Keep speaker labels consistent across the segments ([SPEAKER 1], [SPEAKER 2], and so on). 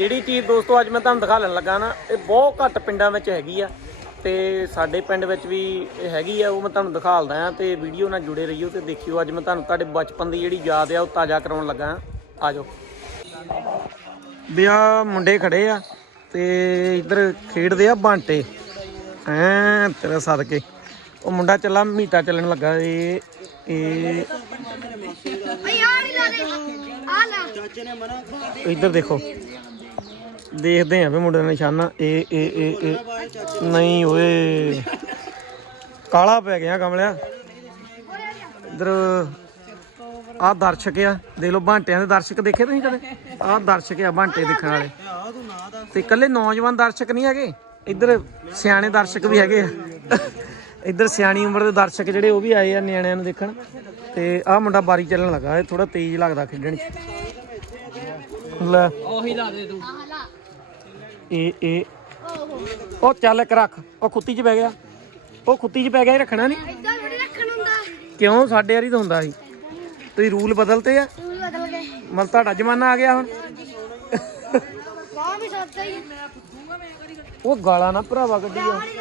[SPEAKER 1] ਜਿਹੜੀ ਚੀਜ਼ ਦੋਸਤੋ ਅੱਜ ਮੈਂ ਤੁਹਾਨੂੰ ਦਿਖਾਉਣ ਲੱਗਾ ਨਾ ਇਹ ਬਹੁਤ ਘੱਟ ਪਿੰਡਾਂ ਵਿੱਚ ਹੈਗੀ ਆ ਤੇ ਸਾਡੇ ਪਿੰਡ ਵਿੱਚ ਵੀ ਇਹ ਹੈਗੀ ਆ ਉਹ ਮੈਂ ਤੁਹਾਨੂੰ ਦਿਖਾਲਦਾ ਆ ਤੇ ਵੀਡੀਓ ਨਾਲ ਜੁੜੇ ਰਹੀਓ ਤੇ ਦੇਖਿਓ ਅੱਜ ਮੈਂ ਤੁਹਾਨੂੰ ਤੁਹਾਡੇ ਬਚਪਨ ਦੀ ਜਿਹੜੀ ਯਾਦ ਆ ਉਹ ਤਾਜ਼ਾ ਕਰਾਉਣ ਲੱਗਾ ਆ। ਆ ਜਾਓ। ਵਿਆਹ ਮੁੰਡੇ ਖੜੇ ਆ ਤੇ ਇੱਧਰ ਖੇਡਦੇ ਆ ਬਾਂਟੇ। ਐ ਤੇਰਾ ਸਦਕੇ। ਉਹ ਮੁੰਡਾ ਚੱਲਾ ਮੀਟਾ ਚੱਲਣ ਲੱਗਾ ਇਹ ਇਹ
[SPEAKER 2] ਭਈ ਆ ਨਹੀਂ ਲਾ ਦੇ। ਆ ਲਾ।
[SPEAKER 1] ਇੱਧਰ ਦੇਖੋ। ਦੇਖਦੇ ਆ ਵੀ ਮੁੰਡੇ ਦਾ ਨਿਸ਼ਾਨਾ। ਇਹ ਇਹ ਇਹ ਇਹ ਨਹੀਂ ਓਏ। ਕਾਲਾ ਪੈ ਗਿਆ ਕਮਲਿਆ। ਇੱਧਰ ਆਹ ਦਰਸ਼ਕ ਆ। ਦੇਖ ਲਓ ਬਾਂਟਿਆਂ ਦੇ ਦਰਸ਼ਕ ਦੇਖੇ ਤੁਸੀਂ ਕਦੇ? ਆਹ ਦਰਸ਼ਕ ਆ ਬਾਂਟੇ ਦੇਖਣ ਵਾਲੇ। ਤੇ ਇਕੱਲੇ ਨੌਜਵਾਨ ਦਰਸ਼ਕ ਨਹੀਂ ਹੈਗੇ। ਇੱਧਰ ਸਿਆਣੇ ਦਰਸ਼ਕ ਵੀ ਹੈਗੇ ਆ। ਇੱਧਰ ਸਿਆਣੀ ਉਮਰ ਦੇ ਦਰਸ਼ਕ ਜਿਹੜੇ ਉਹ ਵੀ ਆਏ ਆ ਨਿਆਣਿਆਂ ਨੂੰ ਦੇਖਣ। ਤੇ ਆਹ ਮੁੰਡਾ ਬਾਰੀ ਚੱਲਣ ਲੱਗਾ। ਇਹ ਥੋੜਾ ਤੇਜ਼ ਲੱਗਦਾ ਖੇਡਣ 'ਚ। ਲੈ।
[SPEAKER 3] ਉਹੀ ਲਾ ਦੇ ਤੂੰ।
[SPEAKER 1] ਇਹ ਇਹ ਉਹ ਚੱਲ ਇੱਕ ਰੱਖ। ਉਹ ਖੁੱਤੀ 'ਚ ਪੈ ਗਿਆ। ਉਹ ਖੁੱਤੀ 'ਚ ਪੈ ਗਿਆ ਇਹ ਰੱਖਣਾ ਨਹੀਂ
[SPEAKER 2] ਇਦਾਂ ਥੋੜੀ ਰੱਖਣ ਹੁੰਦਾ।
[SPEAKER 1] ਕਿਉਂ? ਸਾਡੇ ਵਾਰੀ ਤਾਂ ਹੁੰਦਾ ਸੀ। ਤੁਸੀਂ ਰੂਲ ਬਦਲਤੇ ਆ।
[SPEAKER 2] ਤੂੰ ਬਦਲ ਗਏ।
[SPEAKER 1] ਮਤਲਬ ਤੁਹਾਡਾ ਜ਼ਮਾਨਾ ਆ ਗਿਆ ਹੁਣ।
[SPEAKER 2] ਵਾਹ ਹੀ
[SPEAKER 1] ਉਹ ਗਾਲਾਂ ਨਾ ਭਰਾਵਾ ਗੱਡੀ ਆ।
[SPEAKER 2] ਨਹੀਂ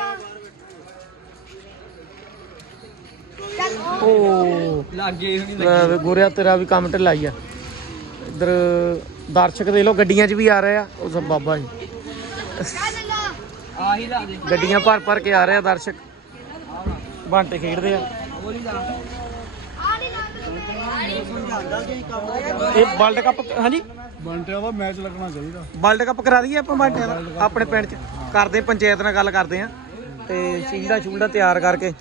[SPEAKER 2] ਚੱਲ ਉਹ
[SPEAKER 1] ਉਹ
[SPEAKER 3] ਲੱਗੇ
[SPEAKER 1] ਲੈ ਵੇ ਗੋਰਿਆ ਤੇਰਾ ਵੀ ਕੰਮ ਢਿੱਲਾ ਹੀ ਆ। ਇੱਧਰ ਦਰਸ਼ਕ ਦੇ ਲੋ ਗੱਡੀਆਂ 'ਚ ਵੀ ਆ ਰਹੇ ਆ। ਉਹ ਸਭ ਬਾਬਾ ਜੀ।
[SPEAKER 3] ਆਹੀ ਲਾ ਦੇ
[SPEAKER 1] ਗੱਡੀਆਂ ਭਰ ਭਰ ਕੇ ਆ ਰਹੇ ਆ ਦਰਸ਼ਕ। ਬਾਂਟੇ ਖੇਡਦੇ ਆ। ਇਹ ਵਰਲਡ ਕੱਪ ਹਾਂਜੀ?
[SPEAKER 4] ਬੰਟਿਆਂ ਦਾ ਮੈਚ ਲੱਗਣਾ ਚਾਹੀਦਾ।
[SPEAKER 1] ਵਰਲਡ ਕੱਪ ਕਰਾ ਦਈਏ ਆਪਾਂ ਬਾਂਟਿਆਂ ਦਾ? ਆਪਣੇ ਪਿੰਡ 'ਚ। ਕਰਦੇ ਪੰਚਾਇਤ ਨਾਲ ਗੱਲ ਕਰਦੇ ਆ। ਤੇ ਸ਼ੀਲਡਾ ਸ਼ੂਲਡਾ ਤਿਆਰ ਕਰਕੇ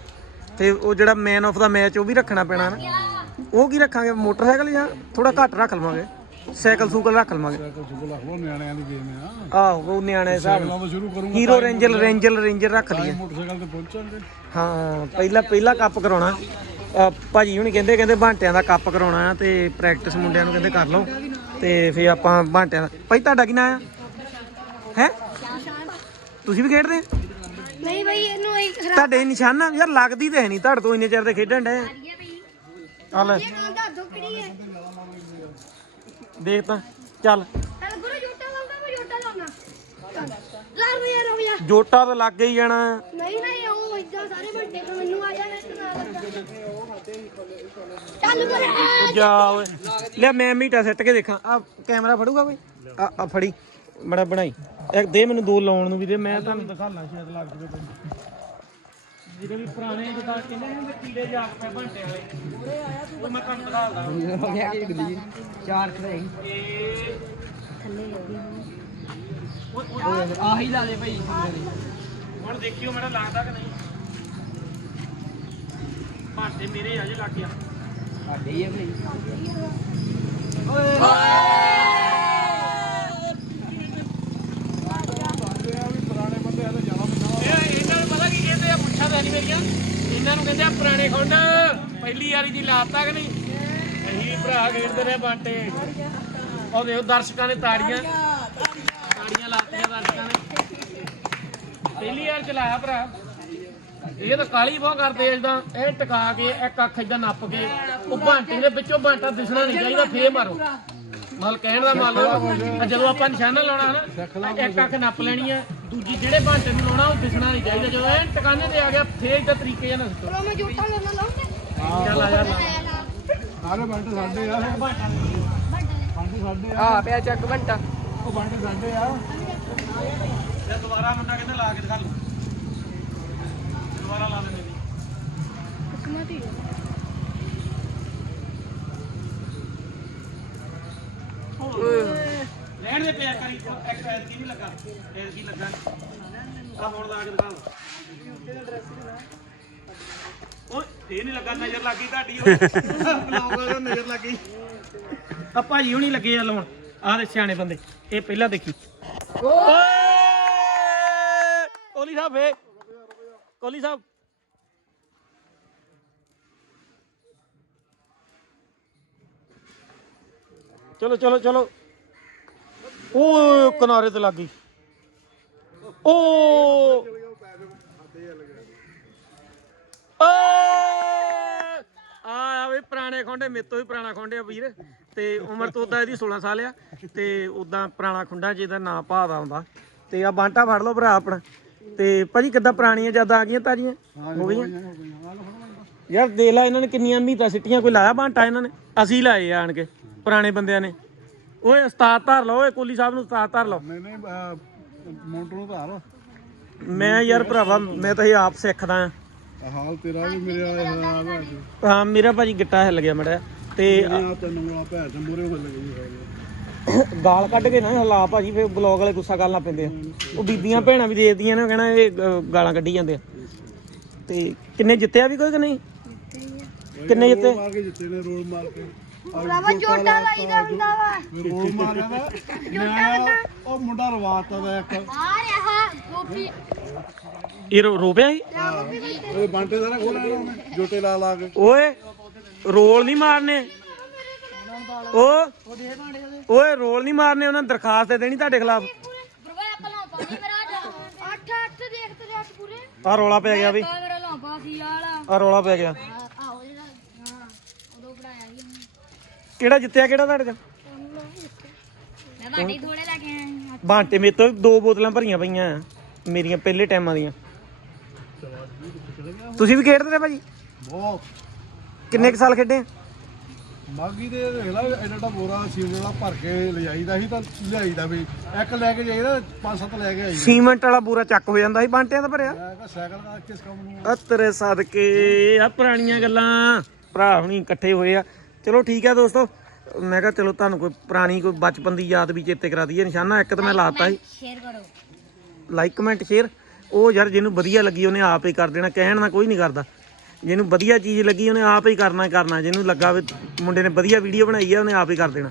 [SPEAKER 1] ਤੇ ਉਹ ਜਿਹੜਾ ਮੈਨ ਆਫ ਦਾ ਮੈਚ ਉਹ ਵੀ ਰੱਖਣਾ ਪੈਣਾ ਨਾ। ਉਹ ਕੀ ਰੱਖਾਂਗੇ? ਮੋਟਰਸਾਈਕਲ ਜਾਂ ਥੋੜਾ ਘੱਟ ਰੱਖ ਲਵਾਂਗੇ। ਸਾਈਕਲ ਸੂਕਲ ਰੱਖ ਲਵਾਂਗੇ।
[SPEAKER 4] ਸਾਈਕਲ ਸੁਕਲ ਆਖੋ ਨਿਆਣਿਆਂ ਦੀ ਗੇਮ ਆ।
[SPEAKER 1] ਆਹੋ ਉਹ ਨਿਆਣੇ ਹਿਸਾਬ ਨਾਲ
[SPEAKER 4] ਸਾਈਕਲਾਂ ਤੋਂ ਸ਼ੁਰੂ ਕਰੂੰਗਾ
[SPEAKER 1] ਹੀਰੋ ਰੇਂਜਰ ਰੇਂਜਰ ਰੇਂਜਰ ਰੱਖ ਲਈਏ।
[SPEAKER 4] ਮੋਟਰਸਾਈਕਲ ਤੇ ਪਹੁੰਚਾਂਗੇ।
[SPEAKER 1] ਹਾਂ ਪਹਿਲਾ ਪਹਿਲਾ ਕੱਪ ਕਰਾਉਣਾ। ਅਹ ਭਾਜੀ ਹੁਣੀ ਕਹਿੰਦੇ ਕਹਿੰਦੇ ਬਾਂਟਿਆਂ ਦਾ ਕੱਪ ਕਰਾਉਣਾ ਆ ਤੇ ਪ੍ਰੈਕਟਿਸ ਮੁੰਡਿਆਂ ਨੂੰ ਕਹਿੰਦੇ ਕਰ ਲਓ। ਤੇ ਫੇਰ ਆਪਾਂ ਬਾਂਟਿਆਂ ਦਾ ਭਾਈ ਤੁਹਾਡਾ ਕੀ ਨਾਂ ਆ? ਹੈ? ਤੁਸੀਂ ਵੀ ਖੇਡਦੇ?
[SPEAKER 2] ਨਹੀਂ ਬਈ ਇਹਨੂੰ ਇੱਕ ਖਰਾਬ
[SPEAKER 1] ਤੁਹਾਡੇ ਨਿਸ਼ਾਨਾ ਯਾਰ ਲੱਗਦੀ ਤੇ ਹੈ ਨਹੀਂ ਤੁਹਾਡੇ ਤੋਂ ਇੰਨੇ ਚਿਰ ਦੇ ਖੇਡਣ ਡੇ ਆ। ਲੈ
[SPEAKER 2] ਇਹ ਨਾਂ ਦਾ ਦੁੱਕੜੀ ਹੈ?
[SPEAKER 1] ਦੇਖ ਤਾਂ ਚੱਲ।
[SPEAKER 2] ਚੱਲ ਗੁਰੂ ਜੋਟਾ ਲਾਉਂਦਾ ਮੈਂ ਜੋਟਾ ਲਾਉਣਾ ਚੱਲ ਲਾ ਰੂ
[SPEAKER 1] ਜੋਟਾ ਤਾਂ ਲੱਗ ਹੀ ਜਾਣਾ।
[SPEAKER 2] ਨਹੀਂ ਨਹੀਂ ਉਹ ਇਦਾਂ ਸਾਰੇ ਵੱਡੇ ਤੋਂ ਮੈਨੂੰ ਆ ਜਾਣਾ ਤੇ ਨਾਲ ਚੱਲ ਕਰ
[SPEAKER 1] ਜਾ। ਓਏ। ਲੈ ਮੈਂ ਮੀਟਾ ਸੱਟ ਕੇ ਦੇਖਾਂ। ਆ ਕੈਮਰਾ ਫੜੂਗਾ ਕੋਈ? ਆ ਆ ਫੜੀ। ਬੜਾ ਬਣਾਈ। ਇੱਕ ਦੇ ਮੈਨੂੰ ਦੋ ਲਾਉਣ ਨੂੰ ਵੀ ਦੇ ਮੈਂ ਤੁਹਾਨੂੰ ਦਿਖਾਲਾਂ ਸ਼ਾਇਦ ਲੱਗ ਜਵੇ ਜਿਹੜੇ ਵੀ ਪੁਰਾਣੇ ਜਿੱਦਾਂ ਕਹਿੰਦੇ ਨੇ ਕੀੜੇ ਜਾਗ ਪਏ ਬੰਟੇ ਵਾਲੇ ਉਰੇ ਆਇਆ ਤੂੰ ਮੈਂ ਤੁਹਾਨੂੰ ਦਿਖਾਉਂਦਾ
[SPEAKER 3] ਹੋ ਗਿਆ ਕਿ ਗਲੀ ਚਾਰ ਖੜੇ
[SPEAKER 1] ਇਹ
[SPEAKER 3] ਆਹੀ ਲਾ ਦੇ ਭਾਈ
[SPEAKER 1] ਹੁਣ ਦੇਖਿਓ ਮੇਰਾ ਲੱਗਦਾ ਕਿ ਨਹੀਂ। ਭਾਂਡੇ ਮੇਰੇ ਅਜੇ ਲੱਗ ਗਿਆ
[SPEAKER 3] ਸਾਡੇ ਹੀ ਆ ਭਾਈ।
[SPEAKER 4] ਪੁਰਾਣੇ ਬੰਦੇ ਆ ਤਾਂ ਜ਼ਿਆਦਾ ਬੰਦਾ
[SPEAKER 1] ਇਹ ਇਹਨਾਂ ਨੂੰ ਪਤਾ ਕੀ ਕਹਿੰਦੇ ਆ ਪੁੱਛਾਂ ਤਾਂ ਨਹੀਂ ਮੇਰੀਆਂ ਇਹਨਾਂ ਨੂੰ ਕਹਿੰਦੇ ਆ ਪੁਰਾਣੇ ਖੁੰਡ। ਪਹਿਲੀ ਵਾਰੀ ਦੀ ਲਾਤਾ ਕਿ ਨਹੀਂ? ਅਸੀਂ ਭਰਾ ਖੇਡਦੇ ਰਹੇ ਬਾਂਟੇ। ਉਹ ਦੇਖੋ ਦਰਸ਼ਕਾਂ ਨੇ ਤਾੜੀਆਂ ਤਾੜੀਆਂ ਲਾਤੀਆਂ ਦਰਸ਼ਕਾਂ ਨੇ। ਪਹਿਲੀ ਵਾਰ ਚਲਾਇਆ ਭਰਾ। ਇਹ ਤਾਂ ਕਾਲੀ ਬਹੁਤ ਕਰਦੇ ਆ ਇਹ ਟਿਕਾ ਕੇ, ਇੱਕ ਅੱਖ ਇਦਾਂ ਨੱਪ ਕੇ, ਉਹ ਬਾਂਟੇ ਦੇ ਵਿੱਚੋਂ ਬਾਂਟਾ ਦਿਸਣਾ ਨਹੀਂ ਚਾਹੀਦਾ, ਫੇਰ ਮਾਰੋ। ਮਤਲਬ ਕਹਿਣ ਦਾ ਮੰਨ ਜਦੋਂ ਆਪਾਂ ਨਿਸ਼ਾਨਾ ਲਾਉਣਾ ਨਾ, ਇੱਕ ਅੱਖ ਨੱਪ ਲੈਣੀ ਹੈ ਦੂਜੀ ਜਿਹੜੇ ਬਾਂਟੇ ਨੂੰ ਲਾਉਣਾ ਉਹ ਦਿਸਣਾ ਨਹੀਂ ਚਾਹੀਦਾ। ਜਦੋਂ ਇਹ ਟਿਕਾਣੇ ਤੇ ਆ ਗਿਆ ਫੇਰ ਇਦਾਂ ਤਰੀਕੇ ਨਾਲ ਸੁੱਟੋ
[SPEAKER 2] ਚਲੋ ਮੈਂ ਜੋਟਾ ਲਾਉਣਾ ਲਾਉਂਗਾ
[SPEAKER 1] ਚੱਲ ਆ ਜਾ।
[SPEAKER 4] ਸਾਰੇ ਬੰਟੇ ਸਾਡੇ ਆ। ਬੰਟੇ ਸਾਡੇ ਆ।
[SPEAKER 3] ਆ ਪਿਆ ਚੱਕ ਘੰਟਾ।
[SPEAKER 4] ਉਹ ਬੰਟੇ ਸਾਡੇ ਆ।
[SPEAKER 1] ਤੇ ਦੁਬਾਰਾ ਮੁੰਡਾ ਕਹਿੰਦਾ ਲਾ ਕੇ ਦਿਖਾ ਲਓ ਦੁਬਾਰਾ ਲਾ ਦਿੰਦੇ ਜੀ ਲੈਣ ਦੇ ਪਿਆ ਕਰੀ ਇੱਕ ਐਰ ਕੀ ਲੱਗਾ ਐਰ ਲੱਗਾ। ਆ ਹੁਣ ਲਾ ਕੇ ਦਿਖਾ ਓਏ, ਇਹ ਨਹੀਂ ਲੱਗਾ ਨਜ਼ਰ ਲੱਗੀ ਤੁਹਾਡੀ, ਓਏ। ਲੋਕਾਂ ਨਜ਼ਰ ਲੱਗੀ। ਆ ਭਾਜੀ ਹੁਣੀ ਲੱਗੇ ਆ ਲਾਉਣ। ਆਹ ਦੇ ਸਿਆਣੇ ਬੰਦੇ, ਇਹ ਪਹਿਲਾਂ ਦੇਖੀ। ਓਏ! ਕੋਲੀ ਸਾਹਿਬ ਵੇ ਕੋਲੀ ਸਾਹਿਬ। ਚਲੋ ਚਲੋ ਚਲੋ। ਓ ਕਿਨਾਰੇ ਤੇ ਲੱਗ ਗਈ। ਓ ਆ ਆ ਵੀ ਪੁਰਾਣੇ ਖੁੰਡੇ ਮੇਰੇ ਤੋਂ ਵੀ ਪੁਰਾਣਾ ਖੁੰਡੇ ਆ ਵੀਰ। ਤੇ ਉਮਰ ਤੋਂ ਉਦਾਂ ਇਹਦੀ 16 ਸਾਲ ਆ। ਤੇ ਉਦਾਂ ਪੁਰਾਣਾ ਖੁੰਡਾ ਜਿਹਦਾ ਨਾਂ ਦਾ ਆਉਂਦਾ ਤੇ ਆ ਬਾਂਟਾ ਫੜ ਲਓ ਭਰਾ ਆਪਣਾ। ਤੇ ਭਾਜੀ ਕਿੱਦਾਂ ਪੁਰਾਣੀਆਂ ਜਦ ਆ ਗਈਆਂ ਤਾਜੀਆਂ? ਹੋ ਗਈਆਂ? ਯਾਰ ਦੇਖ ਲੈ ਇਹਨਾਂ ਨੇ ਕਿੰਨੀਆਂ ਮੀਤਾ ਸਿੱਟੀਆਂ ਕੋਈ ਲਾਇਆ ਬਾਂਟਾ ਇਹਨਾਂ ਨੇ? ਅਸੀਂ ਲਾਏ ਆਣ ਕੇ ਪੁਰਾਣੇ ਬੰਦਿਆਂ ਨੇ। ਓਏ ਉਸਤਾਦ ਧਰ ਲਓ ਓਏ ਕੋਲੀ ਸਾਹਿਬ ਨੂੰ ਉਸਤਾਦ ਧਰ ਲਓ।
[SPEAKER 4] ਨਹੀਂ ਨਹੀਂ ਮੋਟਰ ਨੂੰ ਧਾਰ।
[SPEAKER 1] ਮੈਂ ਯਾਰ ਭਰਾਵਾ ਮੈਂ ਤਾਂ ਇਹ ਆਪ ਸਿੱਖਦਾ ਆ
[SPEAKER 4] ਹਾਲ ਤੇਰਾ ਵੀ ਮੇਰੇ ਆਏ ਹਾਂ ਭੈਣ ਜੀ।
[SPEAKER 1] ਹਾਂ ਮੇਰਾ ਭਾਜੀ ਗਿੱਟਾ ਹਿੱਲ ਗਿਆ ਮੜਿਆ ਤੇ
[SPEAKER 4] ਆ ਤੈਨੂੰ ਉਂਗਲਾਂ ਭੈਣ ਤੇ ਮੂਰੇ ਹੋ ਲੱਗੀ
[SPEAKER 1] ਗਾਲ ਕੱਢ ਕੇ ਨਾ ਹਿਲਾ ਭਾਜੀ ਫੇਰ ਬਲੌਗ ਵਾਲੇ ਗੁੱਸਾ ਕਰਨ ਲੱਗ ਪੈਂਦੇ ਆ। ਉਹ ਬੀਬੀਆਂ ਭੈਣਾਂ ਵੀ ਦੇਖਦੀਆਂ ਨੇ ਕਹਿਣਾ ਇਹ ਗਾਲਾਂ ਕੱਢੀ ਜਾਂਦੇ ਆ। ਤੇ ਕਿੰਨੇ ਜਿੱਤਿਆ ਵੀ ਕੋਈ ਕਿ ਨਹੀਂ? ਕਿੰਨੇ ਜਿੱਤੇ?
[SPEAKER 4] ਮਾਰ ਕੇ ਜਿੱਤੇ ਨੇ ਰੋਲ ਮਾਰ ਕੇ।
[SPEAKER 2] ਭਰਾਵਾ ਜੋਟਾ ਲਾਈਦਾ ਹੁੰਦਾ ਵਾ।
[SPEAKER 4] ਰੋਲ ਮਾਰਿਆ ਦਾ ਮੈਂ ਉਹ ਮੁੰਡਾ ਰਵਾਤਾ ਦਾ ਇੱਕ।
[SPEAKER 2] ਆ ਰਿਹਾ ਗੋਪੀ।
[SPEAKER 1] ਇਹ ਰੋ ਰੋ ਪਿਆ ਸੀ
[SPEAKER 4] ਉਹ ਬਾਂਟੇ। ਦਾ ਨਾ ਖੋਲਿਆ ਉਹਨੇ ਜੋਟੇ ਲਾ ਲਾ ਕੇ।
[SPEAKER 1] ਓਏ ਰੋਲ ਨਹੀਂ ਮਾਰਨੇ। ਓ ਓਏ ਰੋਲ ਨਹੀਂ ਮਾਰਨੇ ਉਹਨਾਂ ਨੇ ਦਰਖਾਸਤ ਦੇ ਦੇਣੀ ਤੁਹਾਡੇ ਖਿਲਾਫ।
[SPEAKER 2] ਪਾਣੀ ਮੇਰਾ ਜਾ ਦੇਖ ਤੇ ਪੂਰੇ।
[SPEAKER 1] ਆ ਰੋਲਾ ਪੈ ਗਿਆ ਵੀ।
[SPEAKER 2] ਮੇਰਾ ਲਾਂ ਪਾ ਸੀ ਆਲਾ
[SPEAKER 1] ਆ ਰੋਲਾ ਪੈ ਗਿਆ
[SPEAKER 2] ਆਹੋ ਜਿਹੜਾ ਹਾਂ ਉਦੋਂ ਬਣਾਇਆ ਸੀ ਉਹਨੇ।
[SPEAKER 1] ਕਿਹੜਾ ਜਿੱਤਿਆ ਕਿਹੜਾ ਤੁਹਾਡੇ
[SPEAKER 2] ਮੈਂ ਬਾਟੀ ਥੋੜੇ ਲੈ ਕੇ ਆਇਆ
[SPEAKER 1] ਬਾਂਟੇ ਮੇਰੇ ਤੋਂ ਦੋ ਬੋਤਲਾਂ ਭਰੀਆਂ ਪਈਆਂ ਆ, ਮੇਰੀਆਂ ਪਹਿਲੇ ਟਾਈਮਾਂ ਦੀਆਂ। ਤੁਸੀਂ ਵੀ ਖੇਡਦੇ ਰਹੇ ਭਾਜੀ?
[SPEAKER 4] ਬਹੁਤ।
[SPEAKER 1] ਕਿੰਨੇ ਕੁ ਸਾਲ ਖੇਡੇ
[SPEAKER 4] ਮਾਗੀ ਦੇ ਦੇਖ ਲਾ ਐਡਾ ਐਡਾ ਬੋਰਾ ਸੀਮਨ ਵਾਲਾ ਭਰ ਕੇ ਲਿਜਾਈਦਾ ਸੀ ਤਾਂ ਲਿਆਈਦਾ ਵੀ। ਇੱਕ ਲੈ ਕੇ ਜਾਈਦਾ ਪੰਜ ਸੱਤ ਲੈ ਕੇ ਆਈਦਾ।
[SPEAKER 1] ਸੀਮੈਂਟ ਵਾਲਾ ਬੂਰਾ ਚੱਕ ਹੋ ਜਾਂਦਾ ਸੀ ਬਾਂਟਿਆਂ ਦਾ ਭਰਿਆ?
[SPEAKER 4] ਮੈਂ ਕਿਹਾ ਸਾਈਕਲ ਦਾ ਕਿਸ ਕੰਮ ਨੂੰ
[SPEAKER 1] ਆ? ਤੇਰੇ ਸਦਕੇ ਆ ਪੁਰਾਣੀਆਂ ਗੱਲਾਂ। ਭਰਾ ਹੁਣੀ ਇਕੱਠੇ ਹੋਏ ਆ। ਚਲੋ ਠੀਕ ਆ ਦੋਸਤੋ। ਮੈਂ ਕਿਹਾ ਚਲੋ ਤੁਹਾਨੂੰ ਕੋਈ ਪੁਰਾਣੀ ਕੋਈ ਬਚਪਨ ਦੀ ਯਾਦ ਵੀ ਚੇਤੇ ਕਰਾ ਦਈਏ। ਨਿਸ਼ਾਨਾ ਇੱਕ ਤਾਂ ਮੈਂ ਲਾਤਾ ਸੀ।
[SPEAKER 2] ਸ਼ੇਅਰ ਕਰੋ।
[SPEAKER 1] ਲਾਈਕ ਕਮੈਂਟ ਸ਼ੇਅਰ ਉਹ ਯਾਰ ਜਿਹਨੂੰ ਵਧੀਆ ਲੱਗੀ ਉਹਨੇ ਆਪ ਹੀ ਕਰ ਦੇਣਾ। ਕਹਿਣ ਨਾਲ ਕੋਈ ਨਹੀਂ ਕਰਦਾ। ਜਿਹਨੂੰ ਵਧੀਆ ਚੀਜ਼ ਲੱਗੀ ਉਹਨੇ ਆਪ ਹੀ ਕਰਨਾ ਹੀ ਕਰਨਾ। ਜਿਹਨੂੰ ਲੱਗਾ ਵੀ ਮੁੰਡੇ ਨੇ ਵਧੀਆ ਵੀਡੀਓ ਬਣਾਈ ਆ ਉਹਨੇ ਆਪ ਹੀ ਕਰ ਦੇਣਾ।